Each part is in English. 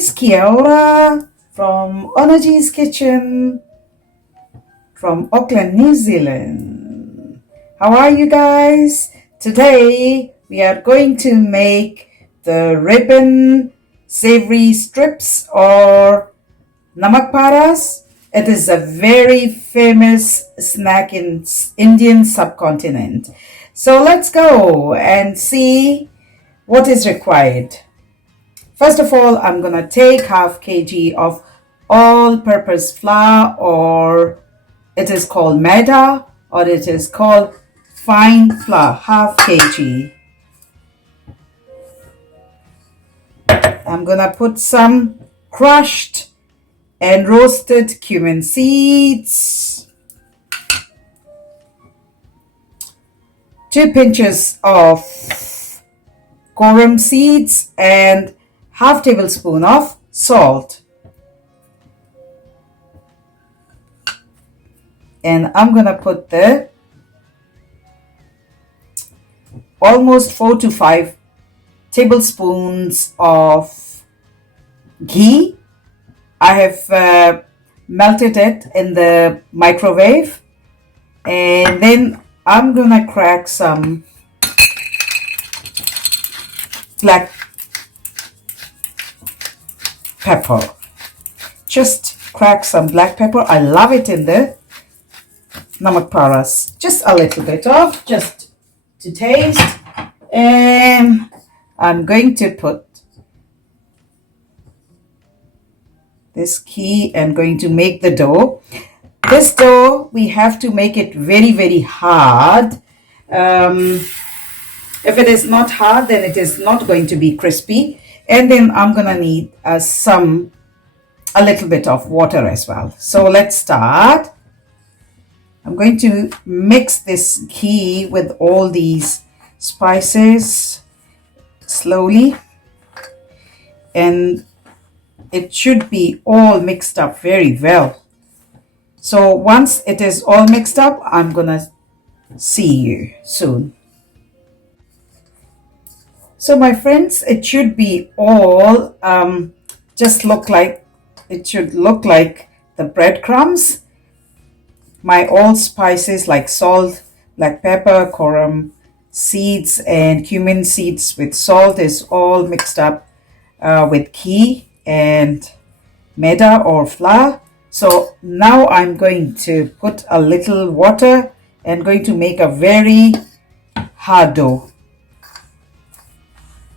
guys, Kia ora from Onaji's Kitchen from Auckland, New Zealand. How are you guys? Today we are going to make the ribbon savory strips or Namak Paras. It is a very famous snack in Indian subcontinent. So let's go and see what is required. First of all, I'm going to take half kg of all-purpose flour, or it is called MAIDA, or it is called fine flour, half kg. I'm going to put some crushed and roasted cumin seeds, 2 pinches of CORAM seeds, and half tablespoon of salt. And I'm gonna put the almost 4 to 5 tablespoons of ghee. I have melted it in the microwave, and then I'm gonna crack some black pepper. Just crack some black pepper. I love it in the Namak Paras. Just a little bit of, just to taste. And I'm going to put this ghee and going to make the dough. This dough, we have to make it very, very hard. If it is not hard, then it is not going to be crispy. And then I'm gonna need a little bit of water as well. So let's start. I'm going to mix this ghee with all these spices slowly, and it should be all mixed up very well. So once it is all mixed up, I'm gonna see you soon. So my friends, it should be all just look like, it should look like the breadcrumbs. My all spices like salt, black pepper, CORAM seeds, and cumin seeds with salt is all mixed up with ghee and maida or flour. So now I'm going to put a little water and going to make a very hard dough.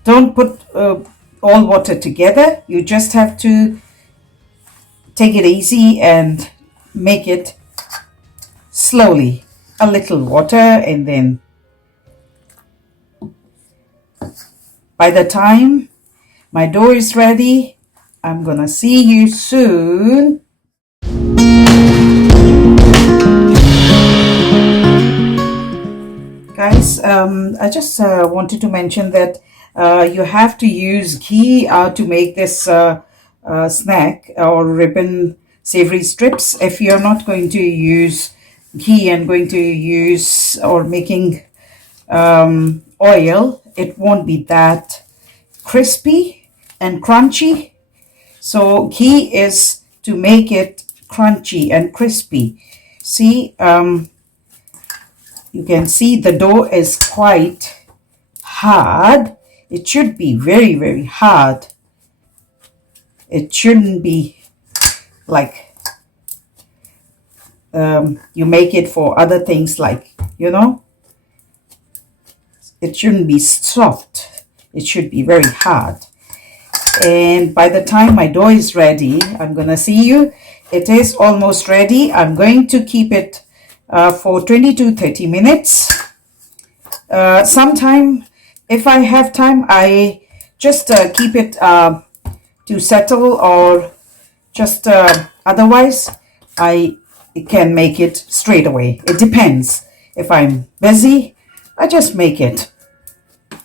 Don't put all water together. You just have to take it easy and make it slowly. A little water, and then by the time my dough is ready, I'm gonna see you soon. Guys, I just wanted to mention that you have to use ghee to make this snack or ribbon savory strips. If you're not going to use ghee and going to use or making oil, it won't be that crispy and crunchy. So ghee is to make it crunchy and crispy. See, you can see the dough is quite hard. It should be very, very hard. It shouldn't be like you make it for other things, like, you know. It shouldn't be soft. It should be very hard. And by the time my dough is ready, I'm gonna see you. It is almost ready. I'm going to keep it for 20 to 30 minutes. Sometime, if I have time, I just keep it to settle, or just otherwise I can make it straight away. It depends. If I'm busy, I just make it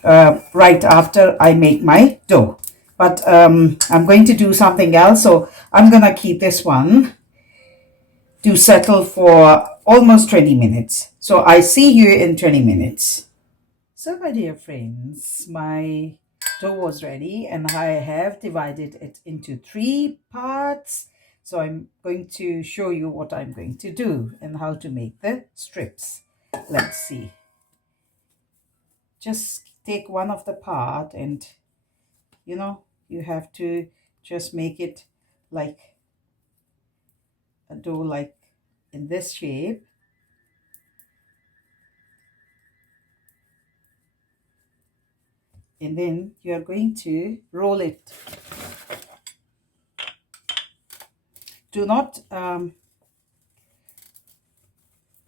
right after I make my dough. But I'm going to do something else, so I'm gonna keep this one to settle for almost 20 minutes. So I see you in 20 minutes. So my dear friends, my dough was ready, and I have divided it into 3 parts. So I'm going to show you what I'm going to do and how to make the strips. Let's see. Just take one of the part, and you have to just make it like a dough, like in this shape. And then you are going to roll it. Do not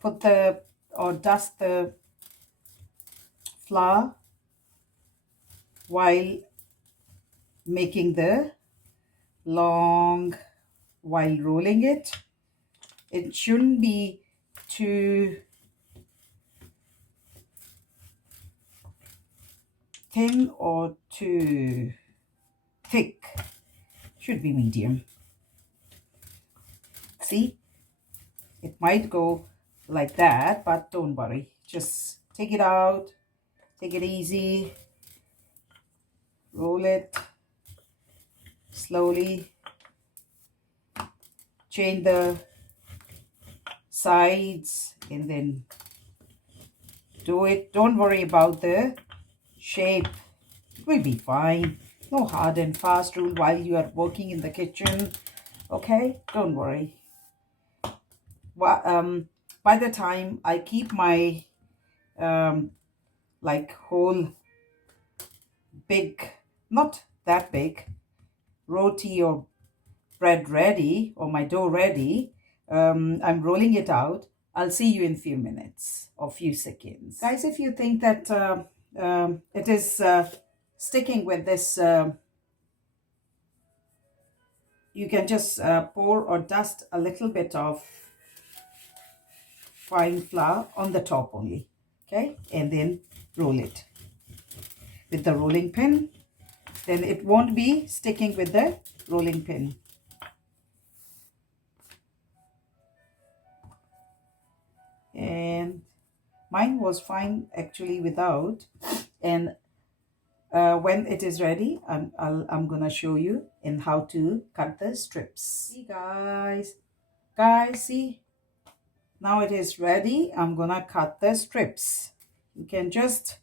put the or dust the flour while making the long, while rolling it. It shouldn't be too thin or too thick. Should be medium. See, it might go like that, but don't worry. Just take it out, take it easy, roll it slowly, change the sides, and then do it. Don't worry about the shape. It will be fine. No hard and fast rule while you are working in the kitchen. Okay, don't worry. By the time I keep my like whole big, not that big, roti or bread ready, or my dough ready, I'm rolling it out. I'll see you in a few minutes or few seconds. Guys, if you think that it is sticking with this, you can just pour or dust a little bit of fine flour on the top only, okay? And then roll it with the rolling pin. Then it won't be sticking with the rolling pin. And mine was fine actually without. And when it is ready, I'm gonna show you in how to cut the strips. See guys, see, now it is ready. I'm gonna cut the strips. You can just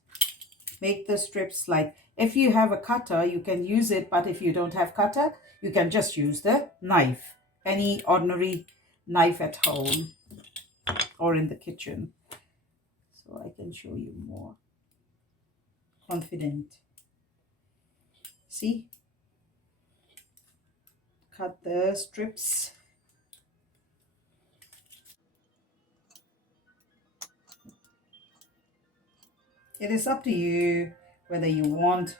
make the strips like, if you have a cutter, you can use it, but if you don't have cutter, you can just use the knife, any ordinary knife at home or in the kitchen. So I can show you more confident. See, cut the strips. It is up to you whether you want.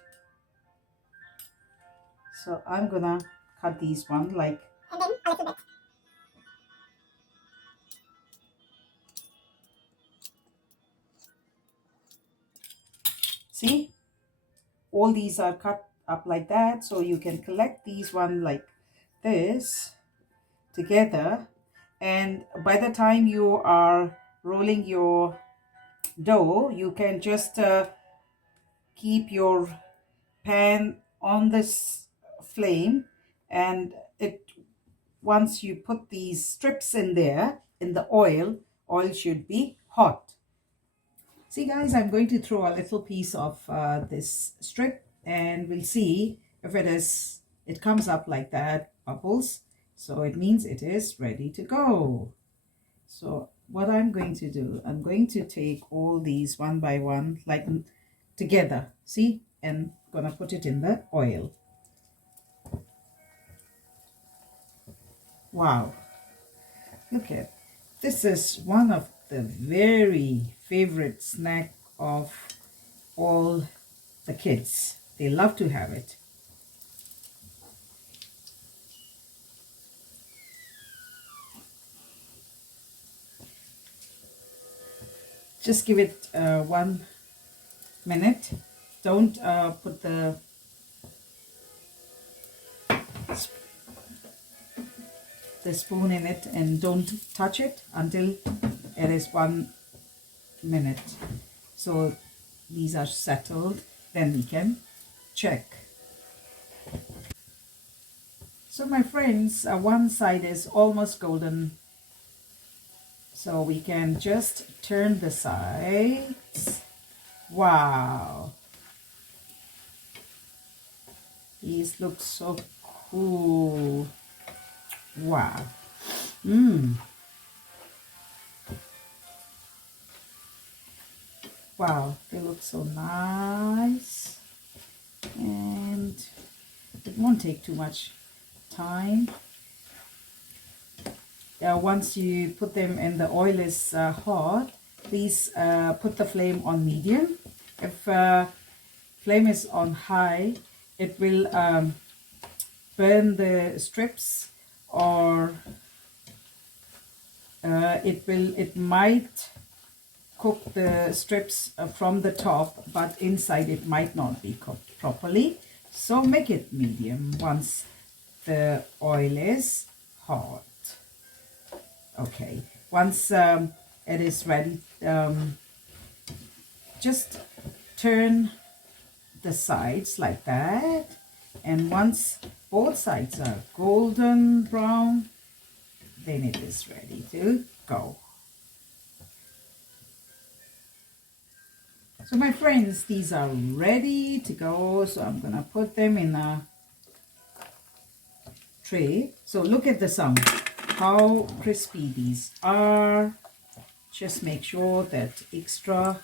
So I'm gonna cut these one like, and then a little bit. See, all these are cut up like that, so you can collect these one like this together, and by the time you are rolling your dough, you can just keep your pan on this flame, and once you put these strips in there in the oil should be hot. See guys, I'm going to throw a little piece of this strip, and we'll see if it comes up like that, bubbles. So it means it is ready to go. So what I'm going to do, I'm going to take all these one by one, like together, see, and gonna put it in the oil. Wow, look at this. Is one of the very favorite snack of all the kids. They love to have it. Just give it 1 minute. Don't put the spoon in it, and don't touch it until it is 1 minute. So these are settled, then we can check. So my friends, one side is almost golden. So we can just turn the sides. Wow. These look so cool. Wow. Wow, they look so nice. And it won't take too much time. Once you put them and the oil is hot, please put the flame on medium. If flame is on high, it will burn the strips, or it might cook the strips from the top, but inside it might not be cooked properly. So make it medium once the oil is hot. Okay, once it is ready, just turn the sides like that, and once both sides are golden brown, then it is ready to go. So my friends, these are ready to go. So I'm gonna put them in a tray. So look at the sound, how crispy these are. Just make sure that extra,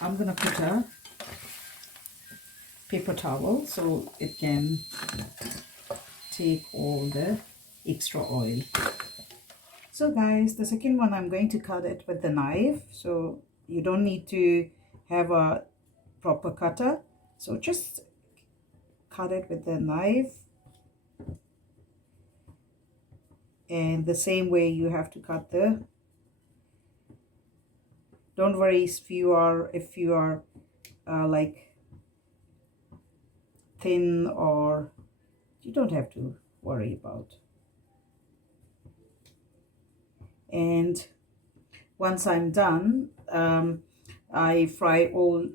I'm gonna put a paper towel so it can take all the extra oil. So guys, the second one, I'm going to cut it with the knife. So you don't need to have a proper cutter. So just cut it with the knife. And the same way you have to cut the, don't worry if you are like thin, or you don't have to worry about. And once I'm done, I fry all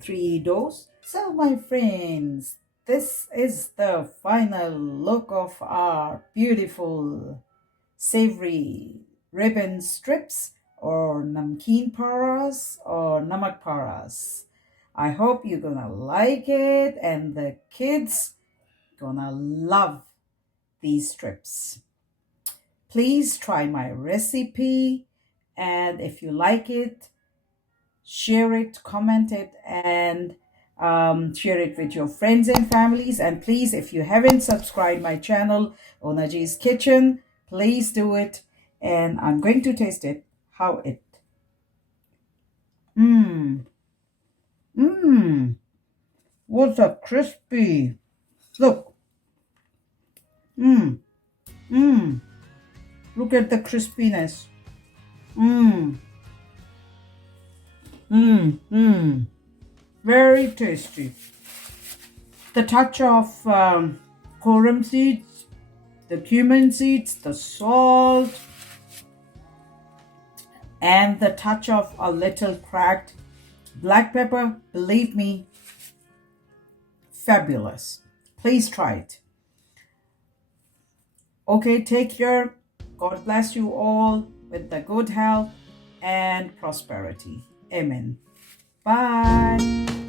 3 doughs. So my friends, this is the final look of our beautiful savory ribbon strips, or namkeen paras, or namak paras. I hope you're gonna like it, and the kids gonna love these strips. Please try my recipe, and if you like it, share it, comment it, and share it with your friends and families. And please, if you haven't subscribed my channel, Onaji's Kitchen, please do it. And I'm going to taste it, how it. What a crispy. Look. Look at the crispiness. Very tasty. The touch of CORAM seeds, the cumin seeds, the salt, and the touch of a little cracked black pepper. Believe me, fabulous. Please try it. Okay, take care. God bless you all with the good health and prosperity. Amen. Bye.